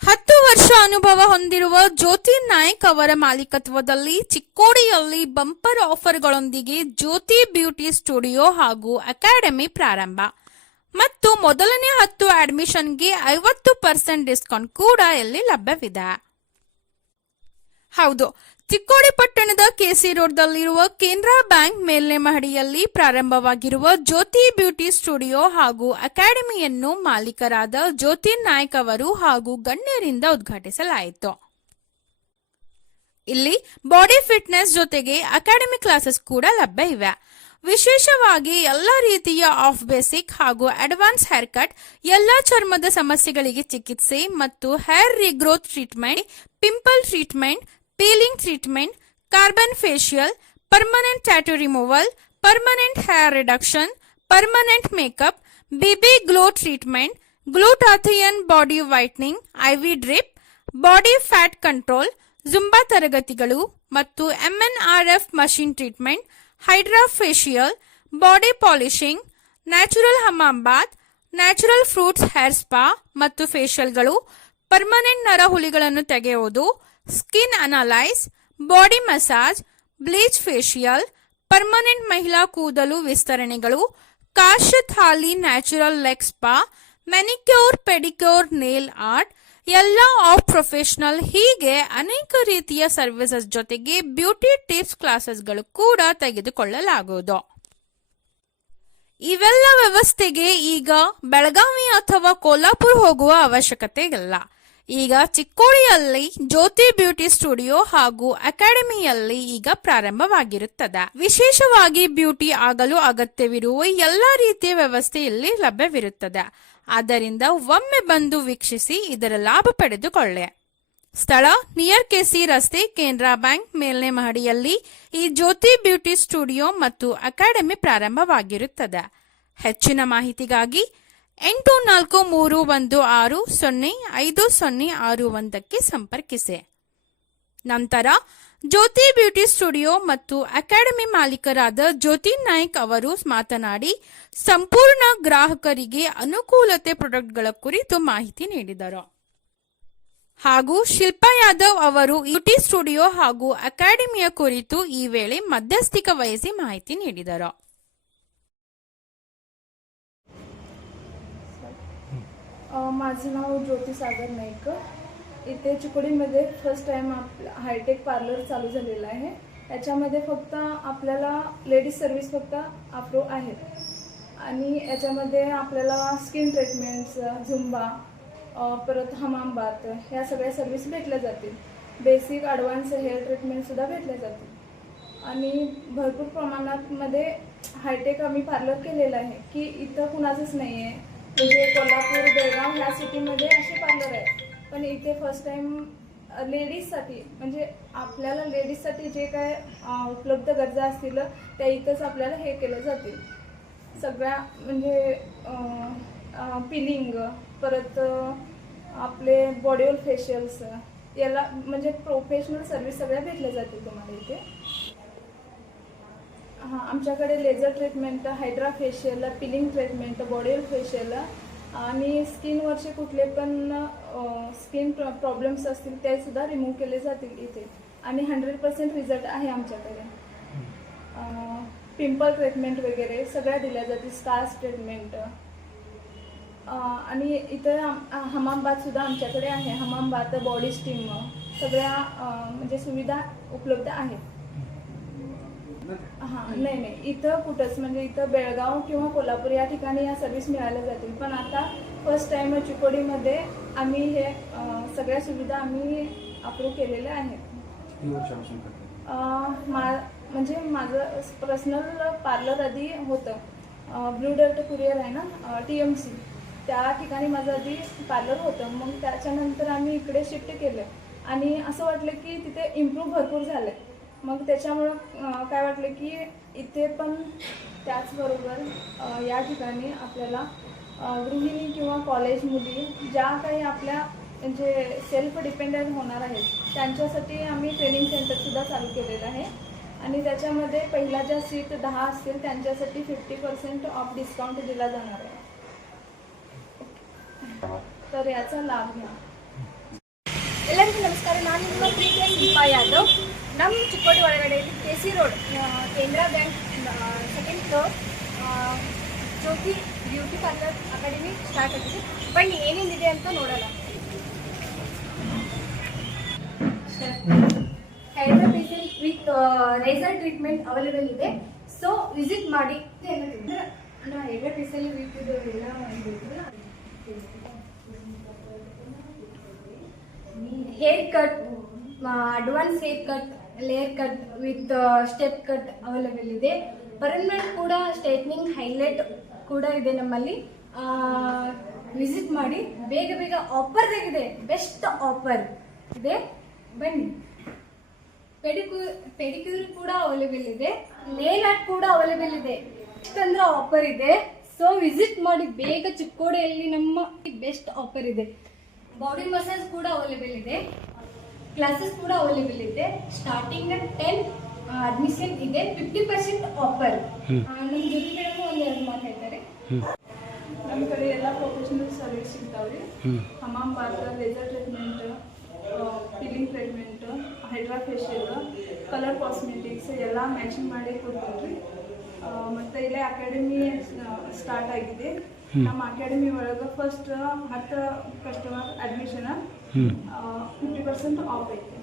ಹತ್ತು ವರ್ಷ ಅನುಭವ ಹೊಂದಿರುವ ಜ್ಯೋತಿ ನಾಯಕ್ ಅವರ ಮಾಲೀಕತ್ವದಲ್ಲಿ ಚಿಕ್ಕೋಡಿಯಲ್ಲಿ ಬಂಪರ್ ಆಫರ್ಗಳೊಂದಿಗೆ ಜ್ಯೋತಿ ಬ್ಯೂಟಿ ಸ್ಟುಡಿಯೋ ಹಾಗೂ ಅಕಾಡೆಮಿ ಪ್ರಾರಂಭ. ಮತ್ತು ಮೊದಲನೇ ಹತ್ತು ಅಡ್ಮಿಷನ್ಗೆ ಐವತ್ತು ಪರ್ಸೆಂಟ್ ಡಿಸ್ಕೌಂಟ್ ಕೂಡ ಇಲ್ಲಿ ಲಭ್ಯವಿದೆ. ಹೌದು ಚಿಕ್ಕೋಡಿ ಪಟ್ಟಣದ ಕೆಸಿ ರೋಡ್ದಲ್ಲಿರುವ ಕೇಂದ್ರ ಬ್ಯಾಂಕ್ ಮೇಲ್ನೆ ಮಹಡಿಯಲ್ಲಿ ಪ್ರಾರಂಭವಾಗಿರುವ ಜ್ಯೋತಿ ಬ್ಯೂಟಿ ಸ್ಟುಡಿಯೋ ಹಾಗೂ ಅಕಾಡೆಮಿಯನ್ನು ಮಾಲೀಕರಾದ ಜ್ಯೋತಿ ನಾಯ್ಕ್ ಅವರು ಹಾಗೂ ಗಣ್ಯರಿಂದ ಉದ್ಘಾಟಿಸಲಾಯಿತು. ಇಲ್ಲಿ ಬಾಡಿ ಫಿಟ್ನೆಸ್ ಜೊತೆಗೆ ಅಕಾಡೆಮಿ ಕ್ಲಾಸಸ್ ಕೂಡ ಲಭ್ಯ ಇವೆ. ವಿಶೇಷವಾಗಿ ಎಲ್ಲ ರೀತಿಯ ಆಫ್ ಬೇಸಿಕ್ ಹಾಗೂ ಅಡ್ವಾನ್ಸ್ ಹೇರ್ ಕಟ್, ಎಲ್ಲ ಚರ್ಮದ ಸಮಸ್ಯೆಗಳಿಗೆ ಚಿಕಿತ್ಸೆ ಮತ್ತು hair regrowth treatment, pimple treatment peeling treatment carbon facial permanent tattoo removal permanent hair reduction permanent makeup BB glow treatment glutathione body whitening IV drip body fat control zumba ತರಗತಿಗಳು ಮತ್ತು MNRF machine treatment hydra facial body polishing natural Hamam bath natural fruits hair spa ಮತ್ತು ಫೇಶಿಯಲ್ಗಳು permanent ನರಹುಲಿಗಳನ್ನು ತೆಗೆಯುವುದು skin analyse body massage bleach facial permanent ಮಹಿಳಾ ಕೂದಲು ವಿಸ್ತರಣೆಗಳು ಕಾಶ thali natural leg spa manicure pedicure nail art ಎಲ್ಲ ಆಫ್ ಪ್ರೊಫೆಷನಲ್ ಹೀಗೆ ಅನೇಕ ರೀತಿಯ ಸರ್ವಿಸಸ್ ಜೊತೆಗೆ ಬ್ಯೂಟಿ ಟಿಪ್ಸ್ ಕ್ಲಾಸಸ್ಗಳು ಕೂಡ ತೆಗೆದುಕೊಳ್ಳಲಾಗುವುದು ಇವೆಲ್ಲ ವ್ಯವಸ್ಥೆಗೆ ಈಗ ಬೆಳಗಾವಿ ಅಥವಾ ಕೋಲ್ಹಾಪುರ ಹೋಗುವ ಅವಶ್ಯಕತೆ ಇಲ್ಲ ಈಗ ಚಿಕ್ಕೋಡಿಯಲ್ಲಿ ಜ್ಯೋತಿ ಬ್ಯೂಟಿ ಸ್ಟುಡಿಯೋ ಹಾಗೂ ಅಕಾಡೆಮಿಯಲ್ಲಿ ಈಗ ಪ್ರಾರಂಭವಾಗಿರುತ್ತದೆ. ವಿಶೇಷವಾಗಿ ಬ್ಯೂಟಿ ಆಗಲು ಅಗತ್ಯವಿರುವ ಎಲ್ಲ ರೀತಿಯ ವ್ಯವಸ್ಥೆ ಇಲ್ಲಿ ಲಭ್ಯವಿರುತ್ತದೆ. ಆದ್ದರಿಂದ ಒಮ್ಮೆ ಬಂದು ವೀಕ್ಷಿಸಿ, ಇದರ ಲಾಭ ಪಡೆದುಕೊಳ್ಳೆ. ಸ್ಥಳ ನಿಯರ್ ಕೆಸಿ ರಸ್ತೆ ಕೆನರಾ ಬ್ಯಾಂಕ್ ಮೇಲ್ನೆ ಮಹಡಿಯಲ್ಲಿ ಈ ಜ್ಯೋತಿ ಬ್ಯೂಟಿ ಸ್ಟುಡಿಯೋ ಮತ್ತು ಅಕಾಡೆಮಿ ಪ್ರಾರಂಭವಾಗಿರುತ್ತದೆ. ಹೆಚ್ಚಿನ ಮಾಹಿತಿಗಾಗಿ ಎಂಟು, ನಾಲ್ಕು, ಮೂರು, ಒಂದು, ಆರು, ಸೊನ್ನೆ, ಐದು, ಸೊನ್ನೆ, ಆರು, ಒಂದಕ್ಕೆ ಸಂಪರ್ಕಿಸಿ. ನಂತರ ಜ್ಯೋತಿ ಬ್ಯೂಟಿ ಸ್ಟುಡಿಯೋ ಮತ್ತು ಅಕಾಡೆಮಿ ಮಾಲೀಕರಾದ ಜ್ಯೋತಿ ನಾಯ್ಕ್ ಅವರು ಮಾತನಾಡಿ, ಸಂಪೂರ್ಣ ಗ್ರಾಹಕರಿಗೆ ಅನುಕೂಲತೆ ಪ್ರಾಡಕ್ಟ್ಗಳ ಕುರಿತು ಮಾಹಿತಿ ನೀಡಿದರು. ಹಾಗೂ ಶಿಲ್ಪಾ ಯಾದವ್ ಅವರು ಬ್ಯೂಟಿ ಸ್ಟುಡಿಯೋ ಹಾಗೂ ಅಕಾಡೆಮಿಯ ಕುರಿತು ಈ ವೇಳೆ ಮಧ್ಯಸ್ಥಿಕ ವಹಿಸಿ ಮಾಹಿತಿ ನೀಡಿದರು. माझं नाव ज्योती सागर नाईक इथे चिकोडीमध्ये फर्स्ट टाईम आप हायटेक पार्लर चालू झालेलं आहे. याच्यामध्ये फक्त आपल्याला लेडीज सर्विस फक्त आफ्रो आहेत. आणि याच्यामध्ये आपल्याला स्किन ट्रीटमेंट्स झुंबा परत हमाम बात ह्या सगळ्या सर्विस भेटल्या जातील. बेसिक ॲडव्हान्स हेअर ट्रीटमेंटसुद्धा भेटल्या जातील. आणि भरपूर प्रमाणात मध्ये हायटेक आम्ही पार्लर केलेलं आहे की इथं कुणाचंच नाही आहे म्हणजे कोल्हापूर बेळगाव ह्या सिटीमध्ये असे पार्लर आहेत. पण इथे फर्स्ट टाईम लेडीजसाठी म्हणजे आपल्याला लेडीजसाठी जे काय उपलब्ध गरजा असतील त्या इथंच आपल्याला हे केलं जातील. सगळ्या म्हणजे पिलिंग परत आपले बॉडीवर फेशियल्स याला म्हणजे प्रोफेशनल सर्विस सगळ्या भेटल्या जातील तुम्हाला इथे. हां आमच्याकडे laser treatment hydra facial peeling treatment body facial आणि स्किनवरचे कुठले पण स्किन प्रॉब्लेम्स असतील ते सुद्धा रिमूव्ह केले जातील इथे. आणि हंड्रेड पर्सेंट रिझल्ट आहे आमच्याकडे. पिंपल ट्रीटमेंट वगैरे सगळ्या दिल्या जातील स्कार्स ट्रीटमेंट आणि इथं हमामबाद सुद्धा आमच्याकडे आहे. हमामबाद बॉडी स्टीम सगळ्या म्हणजे सुविधा उपलब्ध आहेत. हां नाही नाही. इथं कुठंच म्हणजे इथं बेळगाव किंवा कोल्हापूर या ठिकाणी या सर्व्हिस मिळाल्या जातील. पण आता फर्स्ट टाईम चिकोडीमध्ये आम्ही हे अं, सगळ्या सुविधा आम्ही अप्रूव्ह केलेल्या आहेत. किती वर्षापासून करते अं, मा म्हणजे माझं पर्सनल पार्लर आधी होतं. ब्लू डर्ट कुरिअर आहे ना टी एम सी त्या ठिकाणी माझं आधी पार्लर होतं. मग त्याच्यानंतर आम्ही इकडे शिफ्ट केलं. आणि असं वाटलं की तिथे इम्प्रूव्ह भरपूर झालं मग त्याच्यामुळं काय वाटलं की इथे पण त्याचबरोबर या ठिकाणी आपल्याला गृहिणी किंवा कॉलेज मुली ज्या काही आपल्या जे सेल्फ डिपेंडेंट होणार आहेत त्यांच्यासाठी आम्ही ट्रेनिंग सेंटरसुद्धा चालू केलेलं आहे. आणि त्याच्यामध्ये पहिला ज्या सीट दहा असतील त्यांच्यासाठी फिफ्टी पर्सेंट ऑफ डिस्काउंट दिला जाणार आहे. तर याचा लाभ घ्या. नमस्कार मी दीपा यादव ನಮ್ಮ ಚಿಕ್ಕೋಡಿ ಒಳಗಡೆಯಲ್ಲಿ ಕೆ ಸಿ ರೋಡ್ ಕೇಂದ್ರ bank second floor Jyoti beauty parlour academy start ಆಗಿದೆ. ಬನ್ನಿ ಏನೇನಿದೆ ಅಂತ ನೋಡೋಣ. Hair facial with razor treatment available ಇದೆ. ಸೊ ವಿಸಿಟ್ ಮಾಡಿ. Hydra facial with hair cut advance hair cut layer cut with step cut available ಇದೆ. Permanent ಕೂಡ straightening highlight ಕೂಡ ಇದೆ ನಮ್ಮಲ್ಲಿ. ವಿಸಿಟ್ ಮಾಡಿ. ಬೇಗ ಬೇಗ ಆಫರ್ ಇದೆ ಬೆಸ್ಟ್ ಆಫರ್ ಇದೆ. ಬನ್ನಿ. ಪೆಡಿಕ್ಯೂರ್ ಪೆಡಿಕ್ಯೂರ್ ಕೂಡ ಅವೈಲೇಬಲ್ ಇದೆ. ನೇಲ್ ಆರ್ಟ್ ಕೂಡ ಅವೈಲೇಬಲ್ ಇದೆ. ಇಷ್ಟಂದ್ರೆ ಆಫರ್ ಇದೆ. ಸೊ ವಿಸಿಟ್ ಮಾಡಿ ಬೇಗ ಚಿಕ್ಕೋಡೆಯಲ್ಲಿ ನಮ್ಮ ಬೆಸ್ಟ್ ಆಫರ್ ಇದೆ. ಬಾಡಿ ಮಸಾಜ್ ಕೂಡ ಅವೈಲೇಬಲ್ ಇದೆ. ಕ್ಲಾಸಸ್ ಕೂಡ ಅವೈಲೇಬಲ್ ಇದೆ. ಸ್ಟಾರ್ಟಿಂಗ್ ಟೆನ್ ಅಡ್ಮಿಷನ್ ಇದೆ. ಫಿಫ್ಟಿ ಪರ್ಸೆಂಟ್ ಆಫರ್ ನಮ್ಮ ಜೊತೆ ಮೇಡಮ್ ಒಂದು ಎರಡು ಮಾತು ಹೇಳ್ತಾರೆ. ನಮ್ಮ ಕಡೆ ಎಲ್ಲ ಪ್ರೊಫೆಷನಲ್ ಸರ್ವಿಸ್ ಸಿಗ್ತಾವ್ರಿ. ಹಮಾಮ್ ಪಾತ್ರ laser treatment peeling treatment hydra facial colour cosmetics ಎಲ್ಲ ಮ್ಯಾಚಿಂಗ್ ಮಾಡಿ ಕೊಡ್ತೀವಿ ಮತ್ತು ಇಲ್ಲೇ ಅಕಾಡೆಮಿ ಸ್ಟಾರ್ಟ್ ಆಗಿದೆ. ನಮ್ಮ ಅಕಾಡೆಮಿ ಒಳಗೆ ಫಸ್ಟ್ ಹತ್ತು customer admission fifty percent off ಐತೆ.